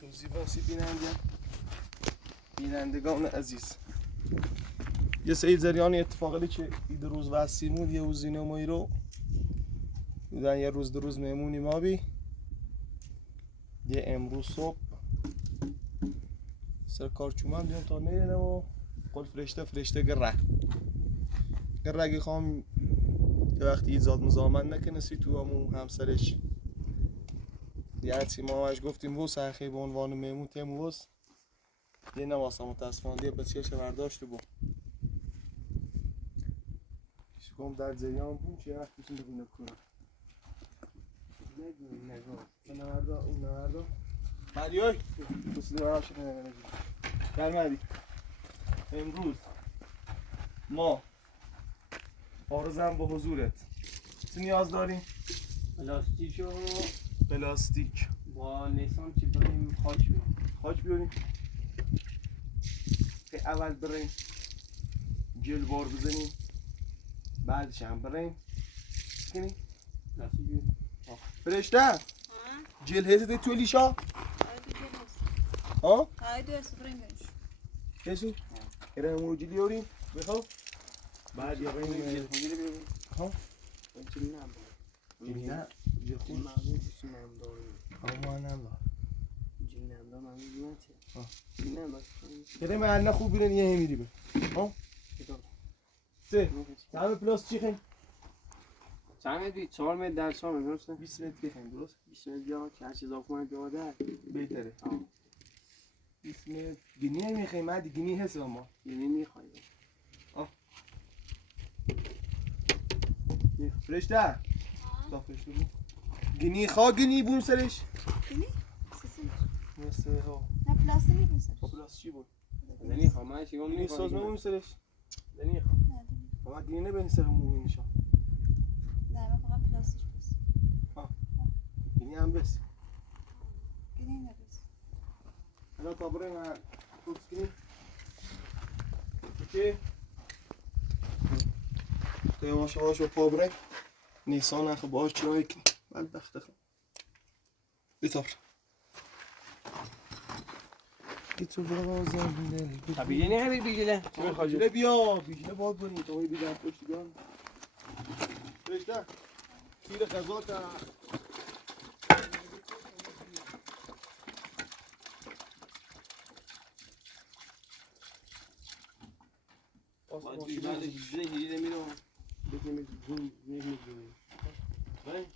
توضیح واسی بینندگان عزیز. یه سید زریان اتفاقی که ایده روز واسیمون یه وزینه مایی رو بودن یه روز دو روز مهمونی ما بی یه امروز صبح سر کارچومن دیون تا نیرنه و قول فرشته گره خواهم یه وقتی ایزاد مزامن نکنه سی تو همون همسرش یه عطی ما همش گفتیم بو سرخی به عنوان مهمون تیم بوست یه نواسم متاسفانه بسیارش برداشت بو شکم در جریان بود چه وقت میشیم ببینه کنم اون نوردا مریوی بسید برای شکل نگه برمدی امروز ما آرزم به حضورت چه نیاز داریم؟ پلاستیک با نیسان چی بریم خاک بیاریم که اول بریم جل بار بزنیم بعدش هم بریم کنیم فرشته جل هزده توی لیشا ها؟ هایدو است بریم بریم کسی؟ ایره همون جلی بیاریم بخواه بعد یا بریم ها؟ جلی نه جل خون همه هم دار کده محله خوب بیرن یه همیری بر ها؟ سه همه پلاس چی خیلی؟ چند متری؟ 4 متر در 4 متر درسته؟ 20 متر خیلی درست؟ 20 متر بیا که هر چیز اضافه کنه بیاده بهتره 20 متر گینی نمیخوایی مردی گینی هست اما یعنی میخوایی فرشته تا فرشته بود گینی خواه گینی بون سرش گینی؟ سیسیم مثل ها نه پلاسی میبوسش پلاس چی بود؟ زنی خواه من چیگم گینی میخوایی ساز بون سرش زنی خواه اما گینی نبین سر موی نشان نه من فقط پلاستیش بس گینی هم بس گینی نبس الان تا برای من توکس گینی اوکی تو یواش یواش و پا برای نیسان اخو باش چرایی کنی بدبخت اخو بیتار بیتو برازم دل بیجه نه همی بیجه چی میخوای بیجله بیا بیجله باید بریم تا بیدن پشتگان فرشته تیر خزات باید بیجه هیری نمیرم بکنیم زون نمیگیم بله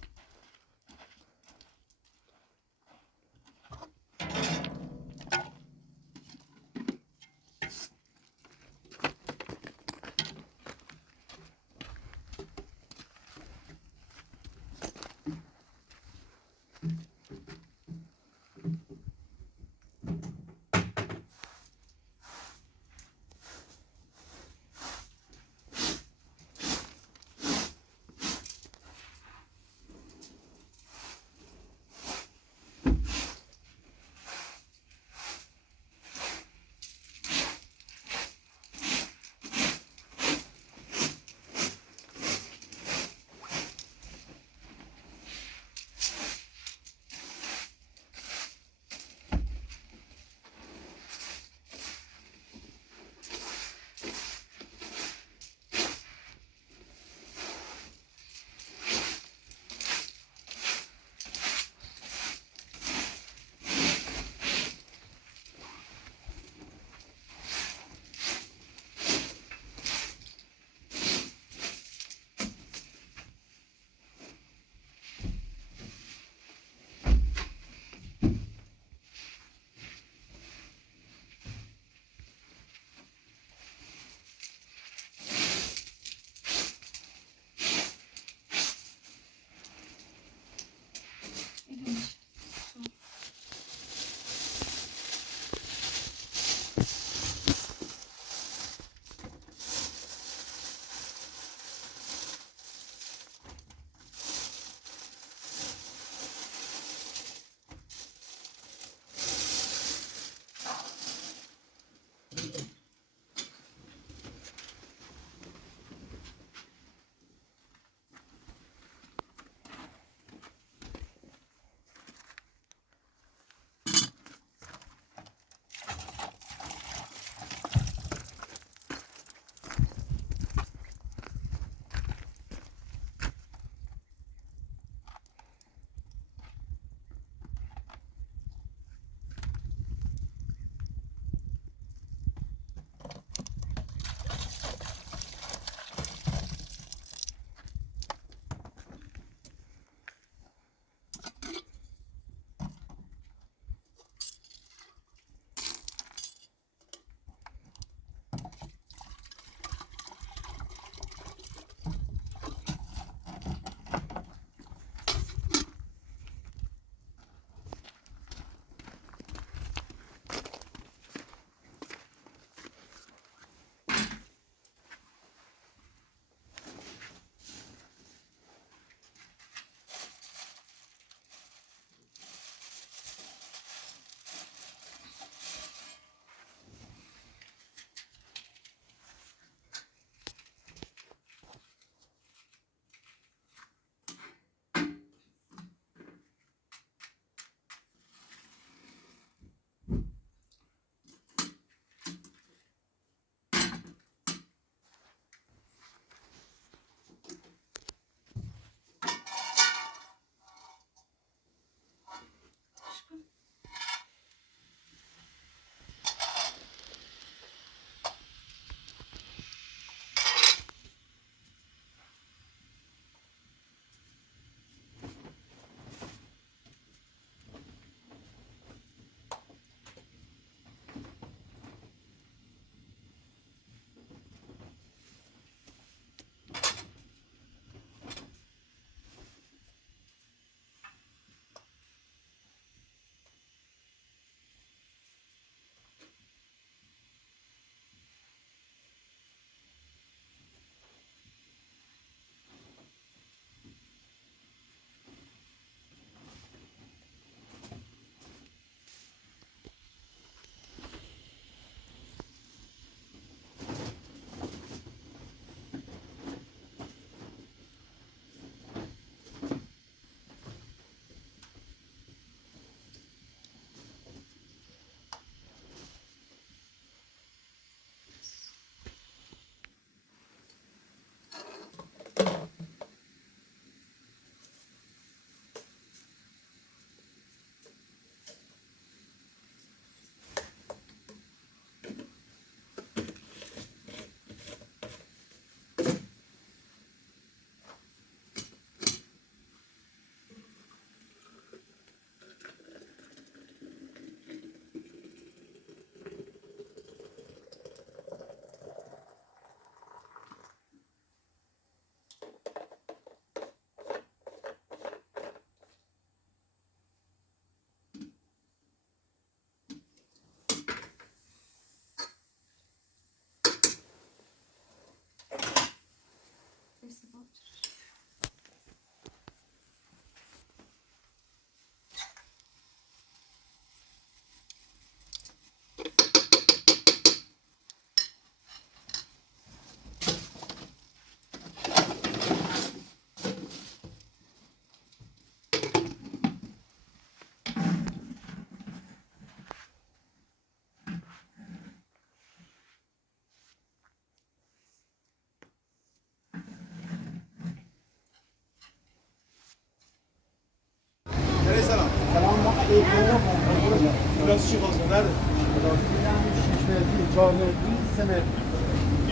چی خواسته نده پلاستیک هم 6 متری 4 متری 3 متری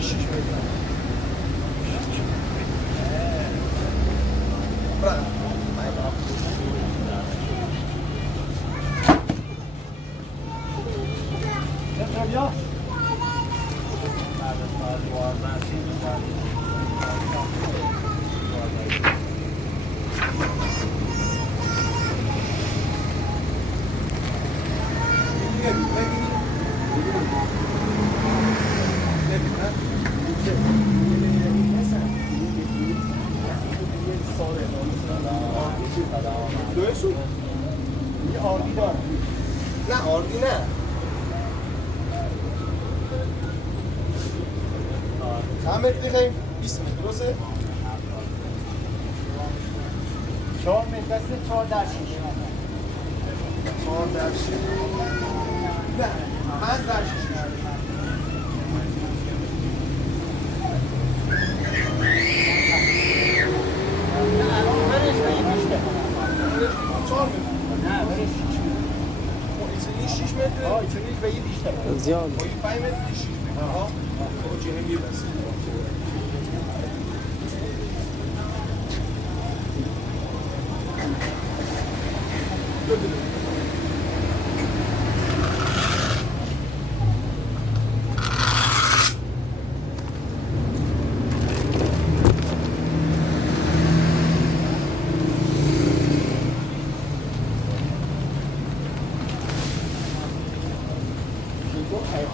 6 متر برای بیا نه آردی نه چند متر میخواییم؟ 20 متر درسته؟ 4 متر است 4 در 6 4 در 6 نه 5 در 6 نه الان برش به این بیشتر 4 متر نه برش 6 متر این 6 متر آه چونیش به این بیشتر زیاد با این 5 متر 6 متر ها خب چه هم میرسه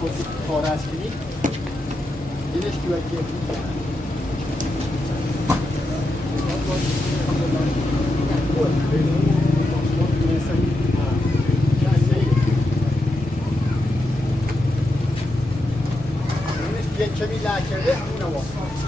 خود کار اصلی اینش تو اگه یک کمی لکه اونه واسه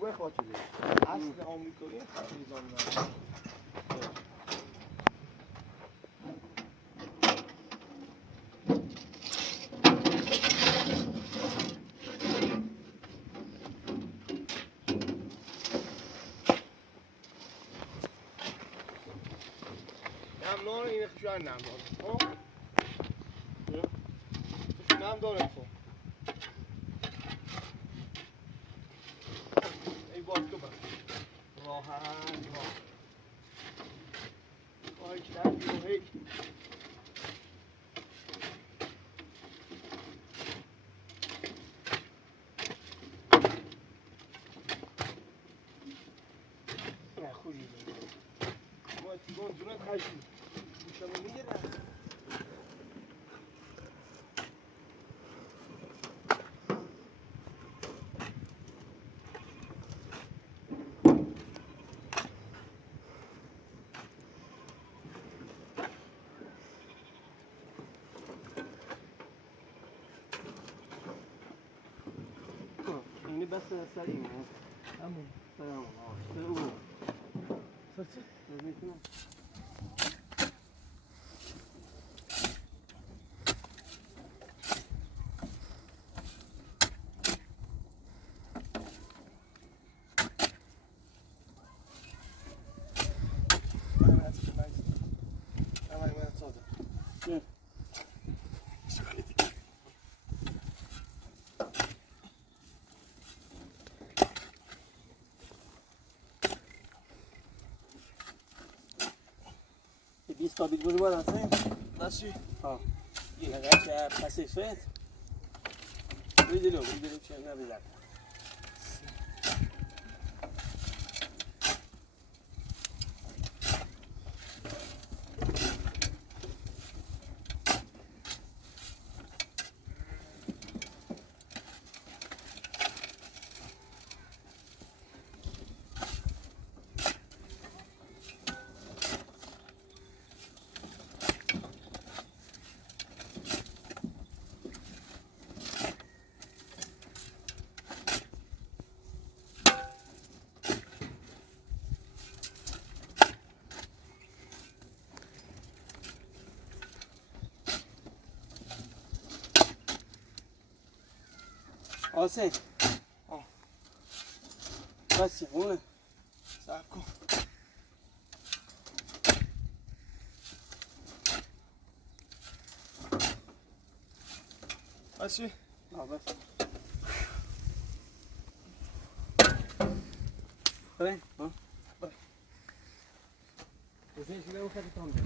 خوبه خاطره اصل آمریکایی خیزان نه نمدار این خشوان نمدار خب نمدار خب ای باز تو بس راحت وای که در بیرون هیچ بس سريع همون سلام الله فرصه میتونم Está bem de boa assim? بس چی؟ Ele agacha para ser feito. Videlo que não é verdade. Olha آه. بس اونه صبر کن بس چی؟ بس بریم ها بزنش میگم خیلی تام ده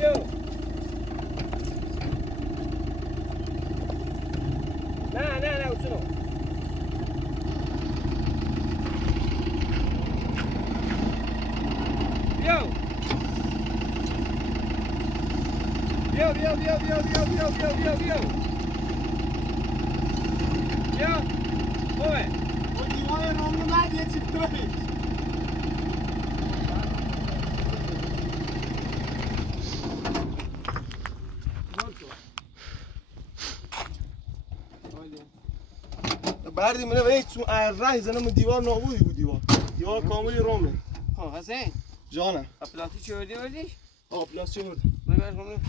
Yo. نه اوچنو بیا اوه با دیوار رامون بعد یه چیز توی بردی منه و چون راه زنم دیوار نابودی بود دیوار کاملی رومه خب حسین جانم پلاتی چه وردیش؟ پلاس چه بود؟ بگرش کنم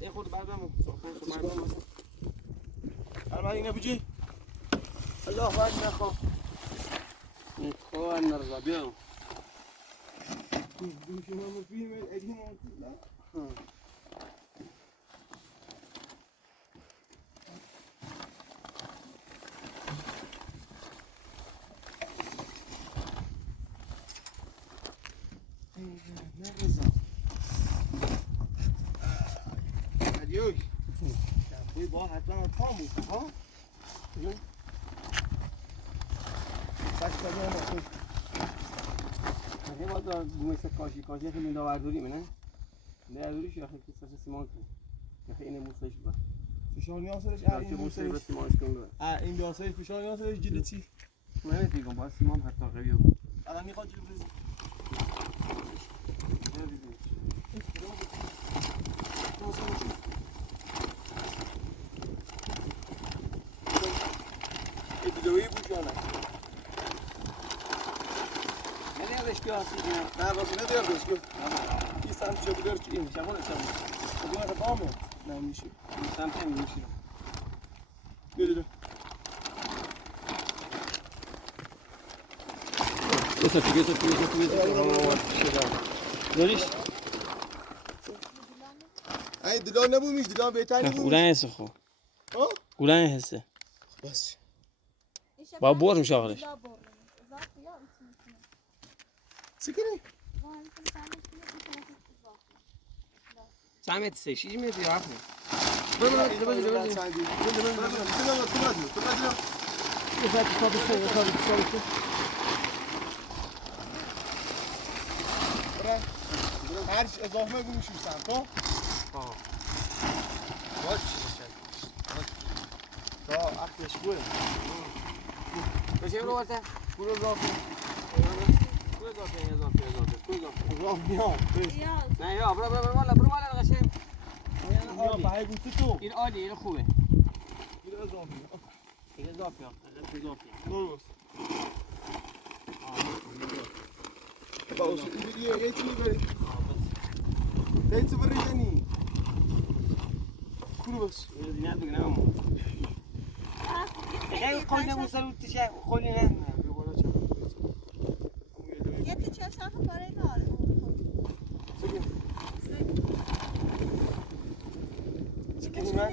یه خود بردم الان اینه بجی الله باید نخواه خواه نرزا بیا دوشی من مفیم الادیم نرزا دیوی دفعه با حتما پام بود ها سک تبیه هم خوش یه باید مثل کاشی خیلی داوردوری منه داوردوریش یا خیلی کساش سیمان کن یا خیلی اینه موسیش با فشار نیاسرش این موسیش با سیمانش کن بره این بیاسرش فشار نیاسرش جلد چی؟ من دیگم باید سیمان حتی قویه الان میخواد جلد ریزی ابتدایی بود یا نه؟ نمیادش که آسیب نه نه باشه ندیار داشت که این سمت چه بدار چی این شمال خب این بامه نه میشه این سمت هم میشه بیده Esa fica. دوریش این دلار نبومیش دلار بهتر نبومیش گولن حسه خو ها؟ گولن حسه بس با برم شاغلش سکنی چند متر سه 6 متر یا 7 متر هرچی اضافه گوش میشم تو باش تا اختش خوبه بشه برو ورته برو اضافه اضافه میام نه یا برو بالا قشنگ میام به گوشت تو این عالی این خوبه این اضافه این اضافه درست باشه اینجوریه یه چی بری دیت بریدنی کورو بس نه بگم خیلی قول نموسر و تشه قولی نه یه تیچه شاخ پاره داره سکنی من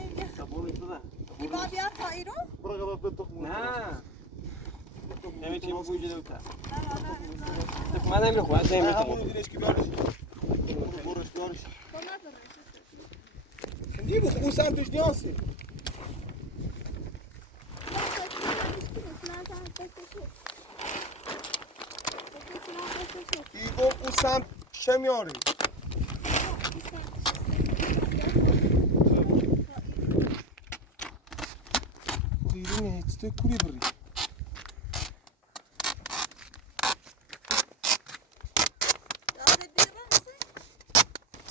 با بیا تا ایرو برو قبل تخم نه نمیتونی بگوی جلو تا نه من نمیخوام از همونو نمیتونم دیرش که بیارش برش بیارش تو نداره دی بخ اون سمتش نیاسته ای گفت اون سمت چه میاری بیرونه تو کوری بری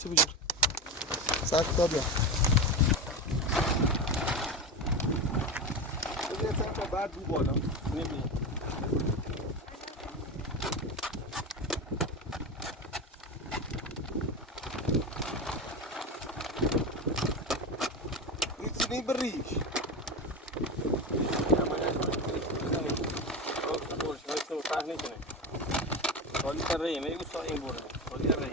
چه بجور ساعت تا بیا بذار چند تا بعد رو بالا نبینی ریتسینی بریش سالی تر رهی میگو سال این برده سالی تر رهی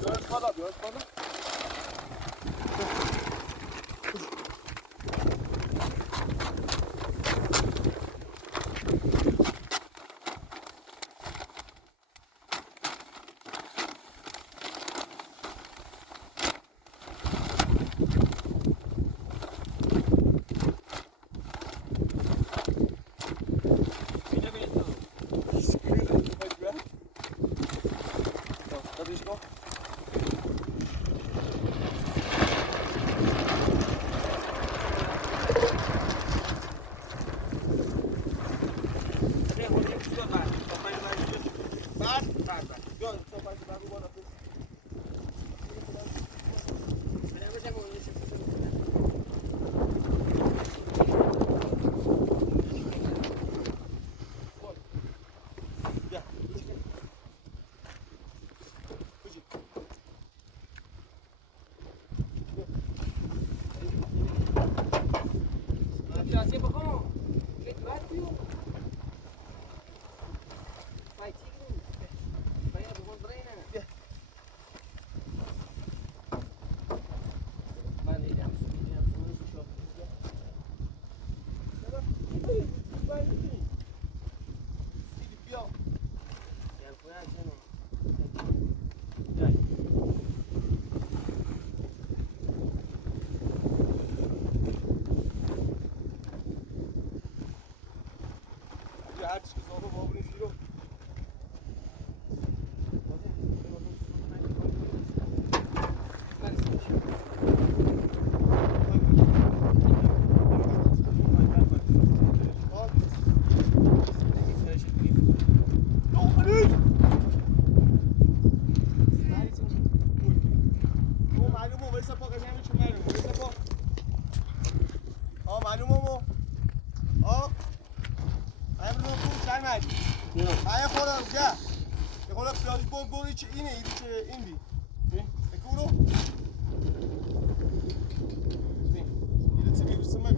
بیارش بالا بیارش بالا جا يقول لك بياض بول hiç ini hiç indi. Ekuro. İletişim bilirsin mi?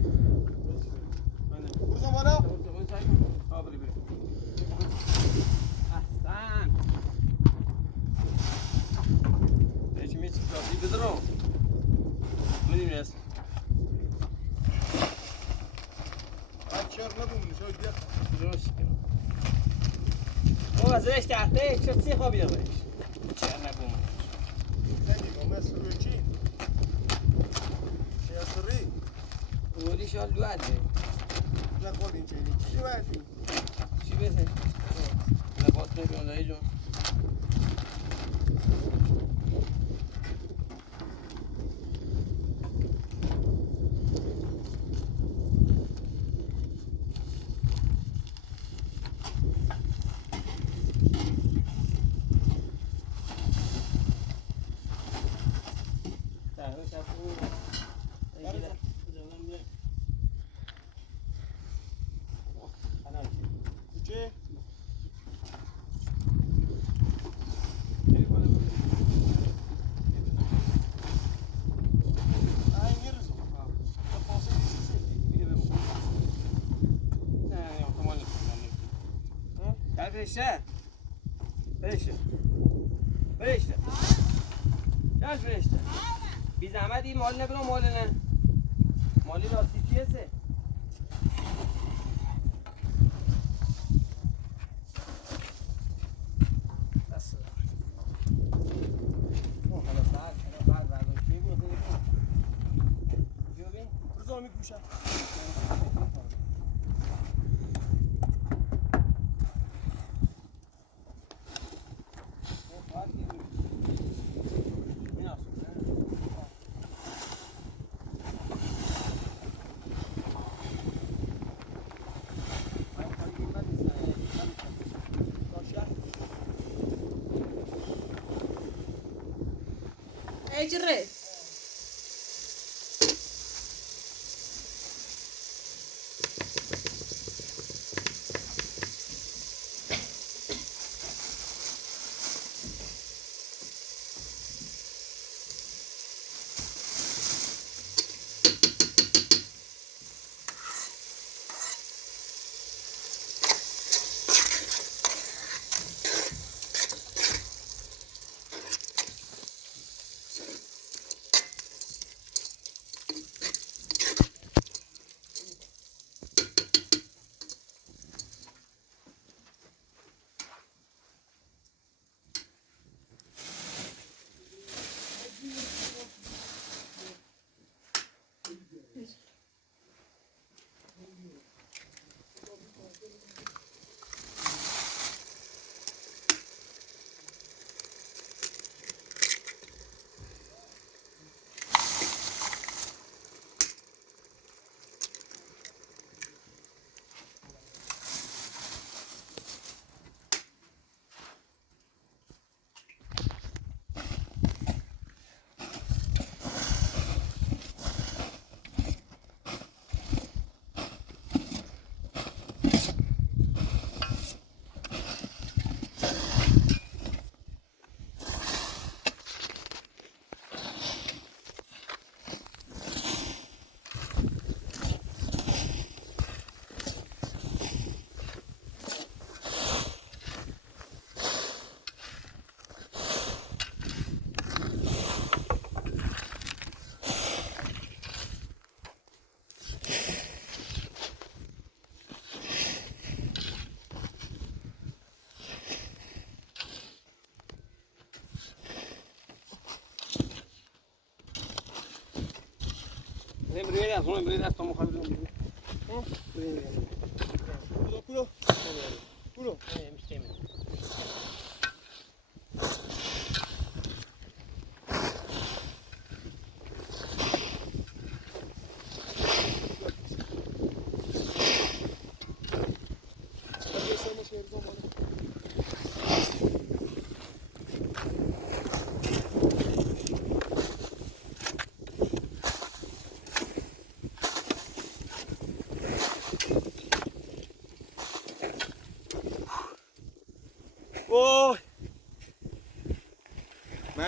Bu zamana احسن هیچ میچ کافی بدرو میدیم است açar ne bulmuş o diye. درست او ازش تحته چه سی خوابی داشت چه نبوم Ne diyor mesela ölçü. Şey asırı. اولی شال دوده Ne kodin şeyini. Kim verdi? چی بسه لباس نمیون دایی جون Şey. Ay yeriz o. Yapası گل فرشته فرشته فرشته گل فرشته بی زحمت این مال نبرم مال نه مالی راستی چیه سه Rıza mikuşa. اجري برید از تو مخابر Puro. Puro.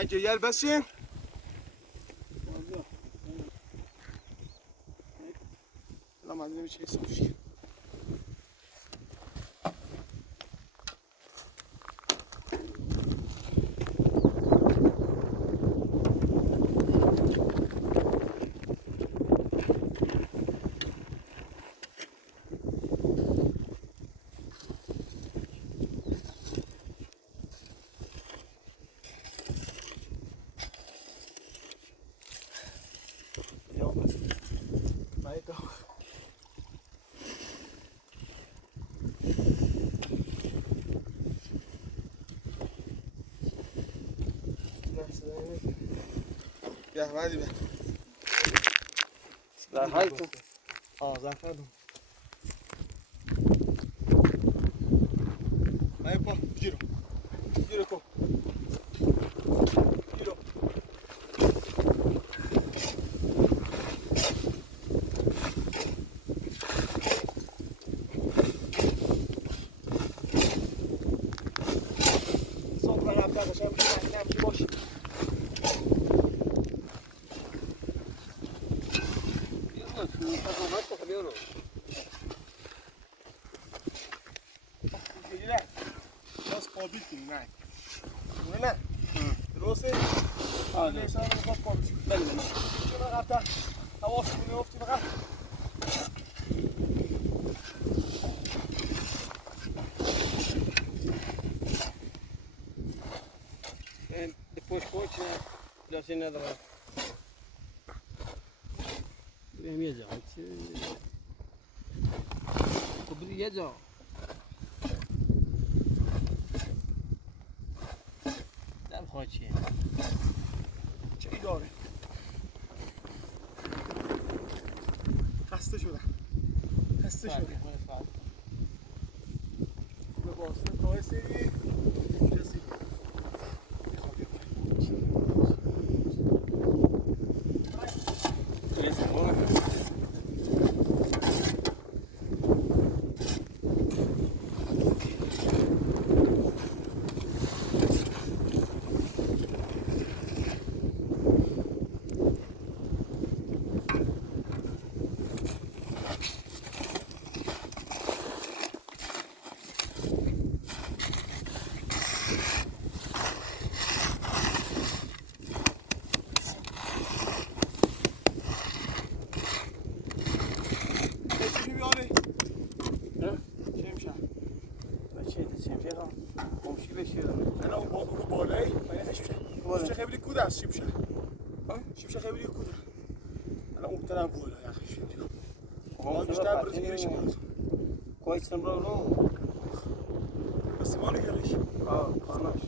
اگه گل بسین الان من نمیشه حساب شد بیا مردی بیا زرهای تو زرفه دوم Aí, pô, giro. Giro, pô. Giro. Sol pra lá, pega, já me boş. قابل کنی نه نه درسته؟ آره لیسان رو خواب قابل شد بله بله چون قبطه حواس کنی افتی فقط depois coach لازم نداره بریم یه جا خب بریم یه جا چیه؟ چی داره؟ خسته شدم به واسطه کار سری کسی شیبشه خیلی کوده الان اون طرف بالا یا اخی شد ما بیشتر برای گیرش میاد کویستم رو بس ما نگرش خاناش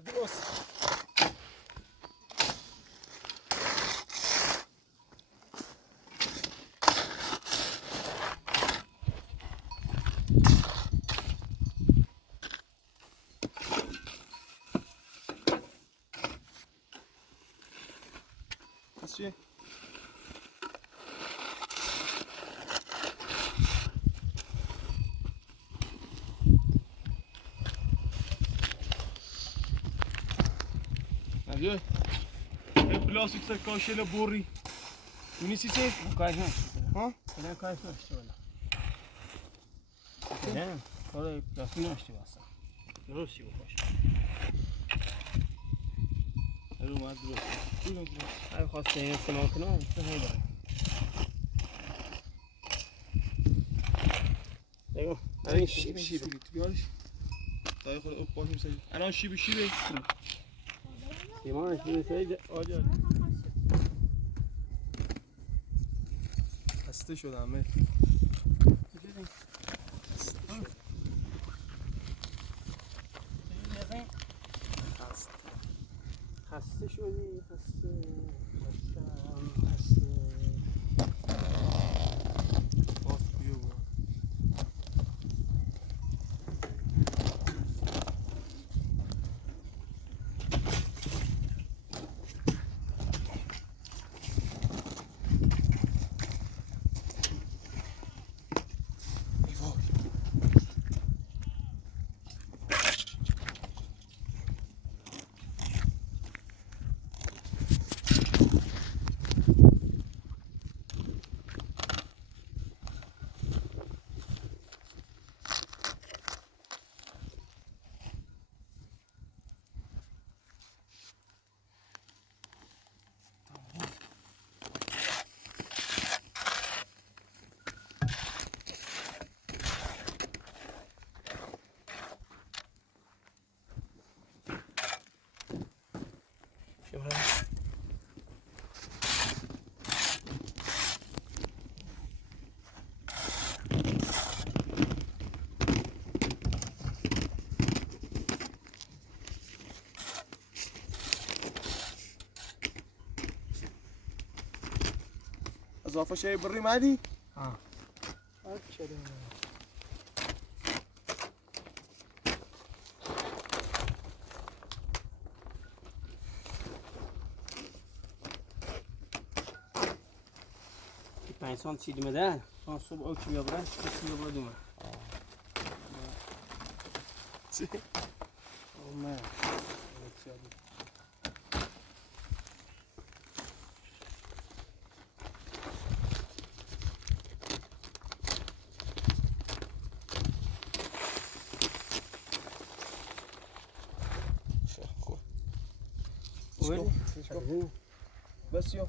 درست چی؟ Hadi. Hep plastik tek kaşıyla boru. Bu nesi çek? کارش نشد ها؟ فعلا کارش نشد ولی فعلا کار پلاسی نشده اصلا درستی بکش Hadi اومد درست. بودم درست. هر خواسته این استعمال کنم چه هی داره بگو این شیبه بیارش. دای خود اپ باز میسازی. الان شیبه. سیمان شیبه سایی آجا خسته شدم مه. خسته شدی خسته باز کیو بود. اضافه شيء بالريم عادي؟ اه ابشر. 5 سانت چیدی مدار تا صبح اوکی بیا برای بیا برای دومه چی؟ اومه بس يو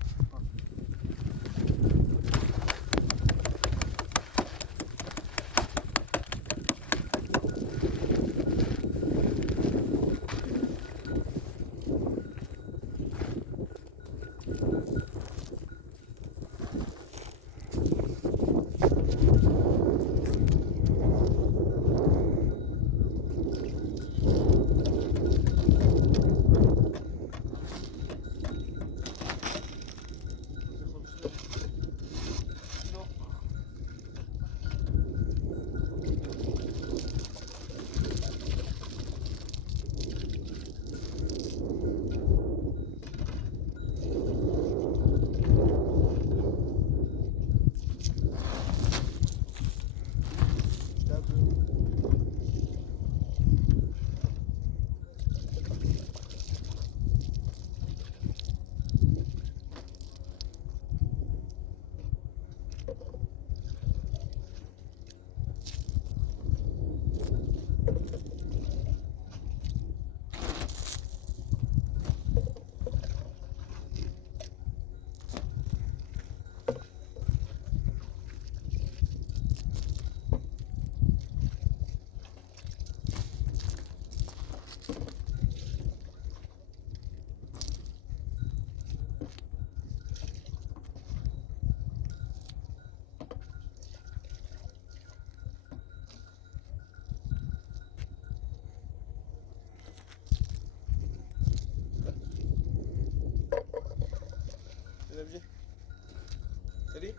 سری؟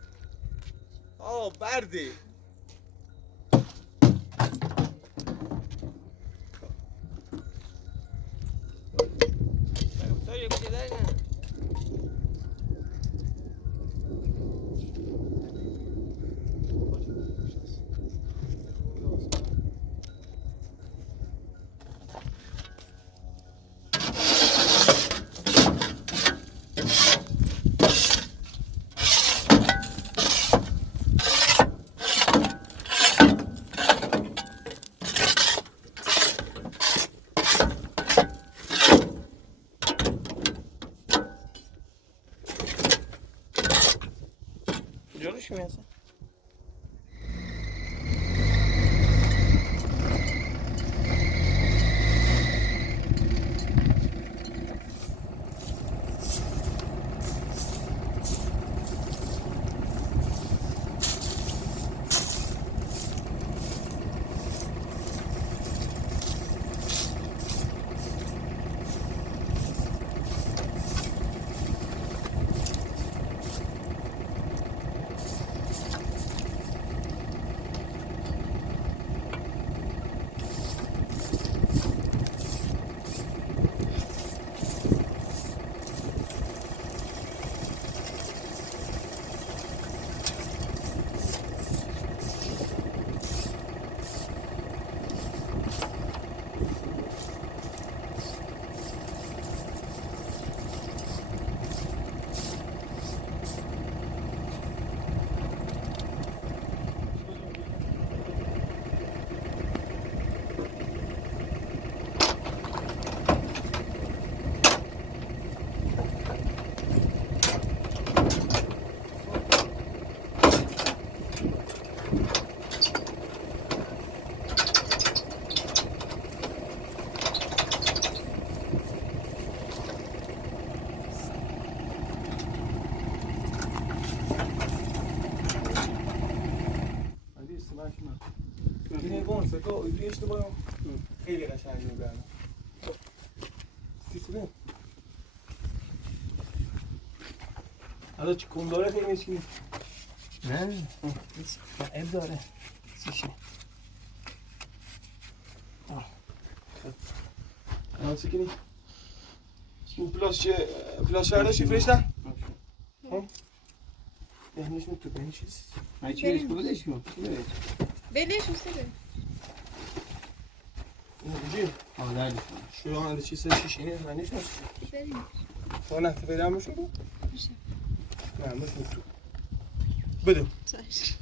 برده جلوش میاسه اینه گون سکو اینجوری اشتباه خیلی قشنگی می‌گردم سیستم حالا چی کم داره خیلی چی نه اب داره سیشه الان چی کنی این پلاس شهرده شیفرش نه یعنیش تو بینی چیز ای چیش بودش کن بلیش میشه اینو بجیم آدر شروع آنده چیز شیشه اینه منیش نسید بریم تو نفت فیده هم بشو رو؟ میشه نه بشو تو بدو چش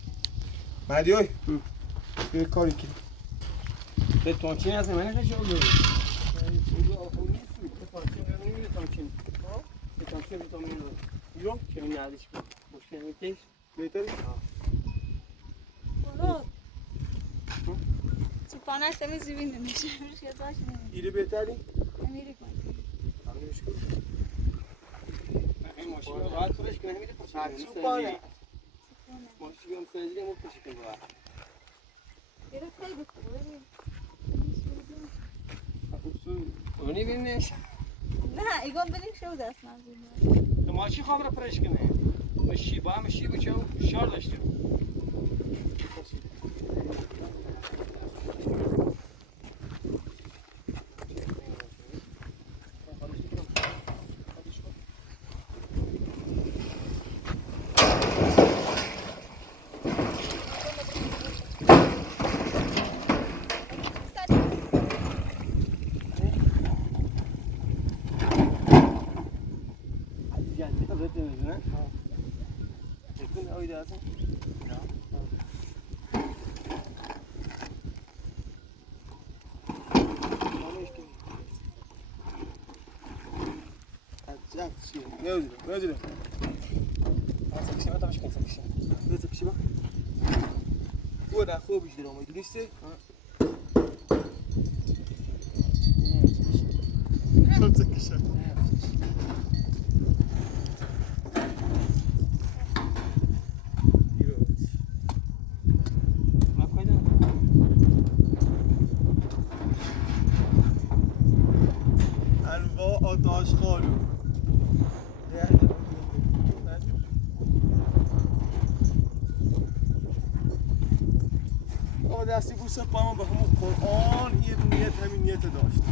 مهدی های یه کاری کنی به تانچین هست من خیلی شغل داره به تانچین به تانچین یو که این نردش کن مشکل میتیش بهتری؟ برو تو پانش تمیزی بینه میشه میشه داشت ایره بهتری؟ نمیری کنی همینش کن این ماشین رو راحت فرش کنه نمیده پاچه تو پانه ماشین بیام سازی کنم پاچه کنم راحت بیره خیلی خوبه ببین اونی بینش نه ایگان بریم شو دست منظور تو ماشین خواب را فرش کنه ماشی با هم ماشی بچه شار داشتیم نمیدونم بذار کشی با نه خوبش دارم میدونی نیسته؟ بذار کشی انواع آتش خالو آقا دستی بوسه پایمان به همون قرآن یه نیت همین نیت داشت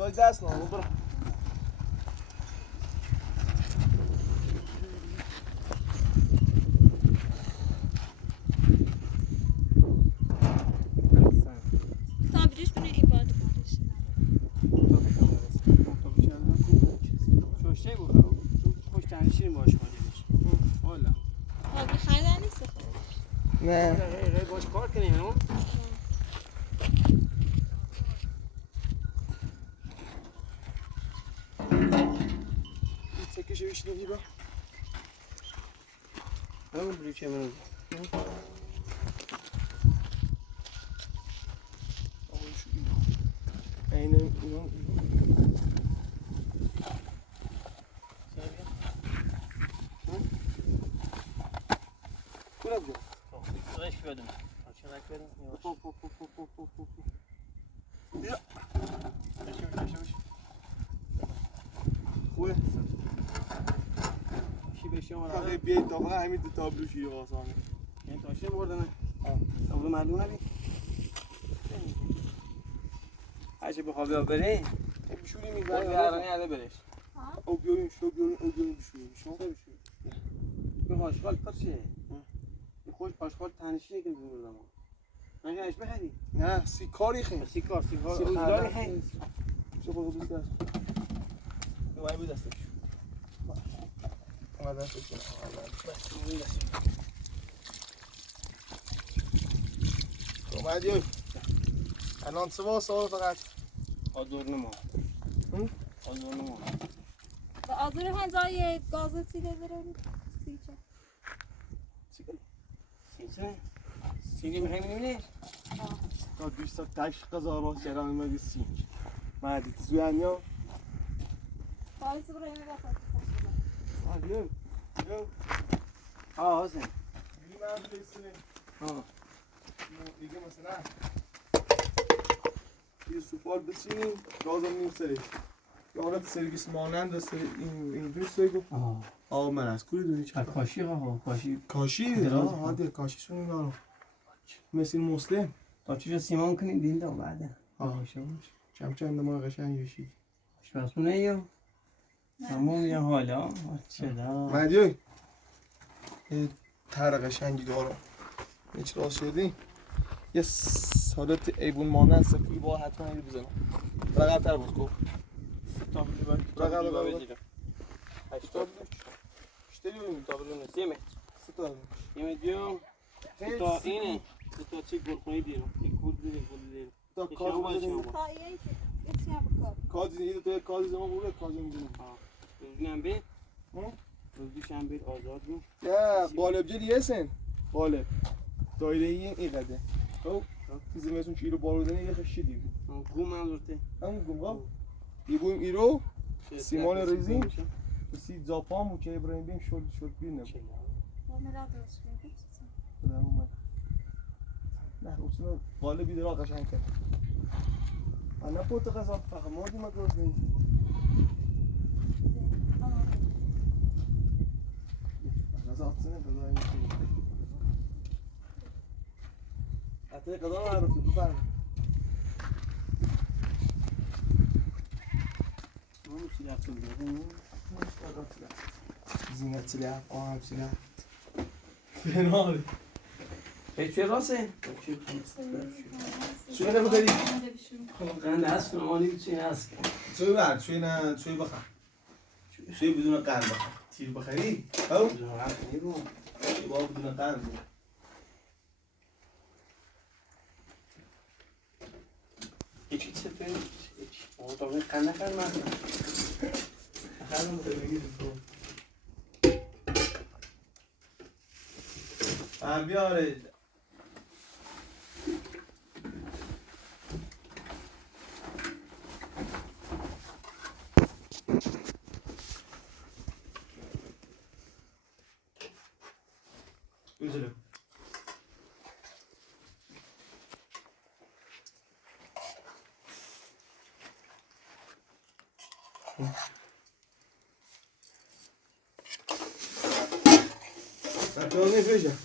Dois dessa não, vamos تا بریش میشینیم باش خالی بشه حالا آبی خریدن نیست خودش. نه غیر باش کار کنیم نه سکشه بشینه دیبا همون بریچه منو اینه اینا کلاب جو سرش بدم چرا کردم بیا بشه خوبه چی بشه ما آخه بیایید تا فقط همین دو تابلو شیره واسانه این تاشه مردنه تابلو معلوم نبی هرچی بخواه بره بشوری باید میگوید گرانی عده برش او بیاریم شو بیاریم او بیاریم بشوریم شما به آشغال پرشه به خوش آشغال تنشینه که بزرگ ما من اش بخری نه سیکاری خیلی سیکار سیکار روزگاری خیلی چه خود دوست دست نوعی بود دستش آمد دستش اومدی الان سوا سوال فقط آدور نما آدور نما به آزور هنزای گازه سیده داره سیچه. سیچه سیگی میخوایی میبینیش تا 280 راست کردم اومدی سینک مردی تزویانیا باعث برای این رفت. آدیم حسین بی مرد بیستونه دیگه مثلا یه سوپار بچینیم گازم نیم سرش یارت سرویس مانند این دوست بگو آقا من از کوری دونی چه کاشی ها کاشی کاشی هاده کاشی سونیم دارم مثل مسلم تا چیش سیمان کنیم دین دا بعد چم چند ما قشنگ یشید آشپزخونه یا تمام یا حالا چرا مدیوی یه تر قشنگی دارم هیچ راست شدی یه حالت ایبون مانند سکوی با حتما یه بزنم رقم تر بود گفت رقم 80 اشتری ببینیم تا بدون سیمه 3 تا سیمه دیو تا اینه تا چی گلخونی دیرم یک گل دیرم تا شما کاز باید بزنیم شما. تا یه چیزی هم بکار. کاز این تو کاز زمان بوده کاز می‌دونیم روزنم بید روزیشم بید آزاد بود نه قالب جدی هستن قالب دایره این قده خب زمستون که ایرو بارودنه یه خشی دیگه گوم هم زورته همون گم ایبویم ایرو سیمان ریزیم سی زاپام و که ابراهیم بیم شد بیر نبود با ملت درست کنید. خدا اومد نه اصلا قالبی درا قشنگ کرد انا پوت قصا فهمودی ما گفتیم قصا اصلا قضا این حتی قضا معروفی بفرم همون چی رفته بودم زینت سلاح آهم سلاح فنالی چه راسته؟ چه نگه بخیری؟ قند هست کنم آنی چی هست چوی برد چوی نه چوی بخر چوی بدون قند بخر تیر بخری؟ او؟ چوی با بدون قند هیچی چه توی اون تا بید قند نکرد من خیلی بگیری تو بیاره üzülüm. Ben çoğunu yapacağım.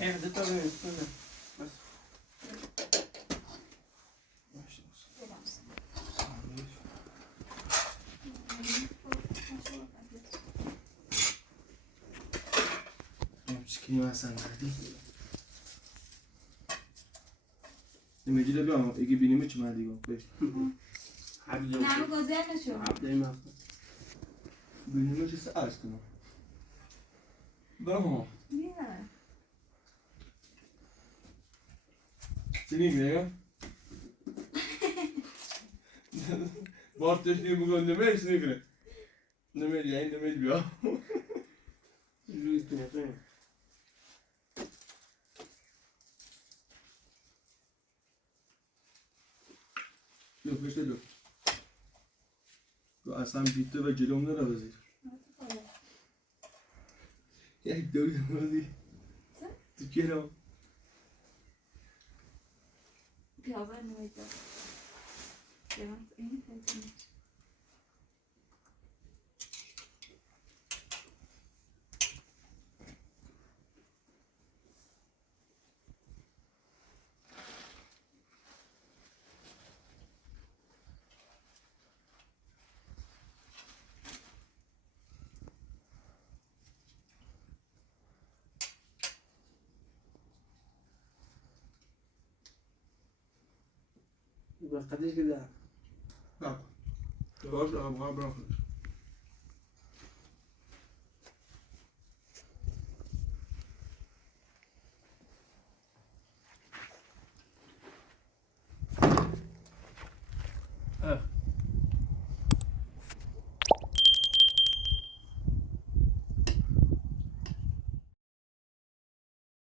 Evet, de tabii üstünde. Kim Hasan Hadi. Imagine the film. Eki binimi chuma digo. حبل نمو گذر نشو حبل ما Binimi chise aşk mı? Bravo. میزنم Senin gibi ya. Barteş diye bugün deme hepsini göre. Demeli yani demeli ya. روی تونه Yok işte yok. Bu aslan bitti ve celomda da vazir. Ya doğru vazir. Türkiye'de o. پیازه نویده پیاز این پیاز بقدرش كده Bak. Doğru ama bana bırakın.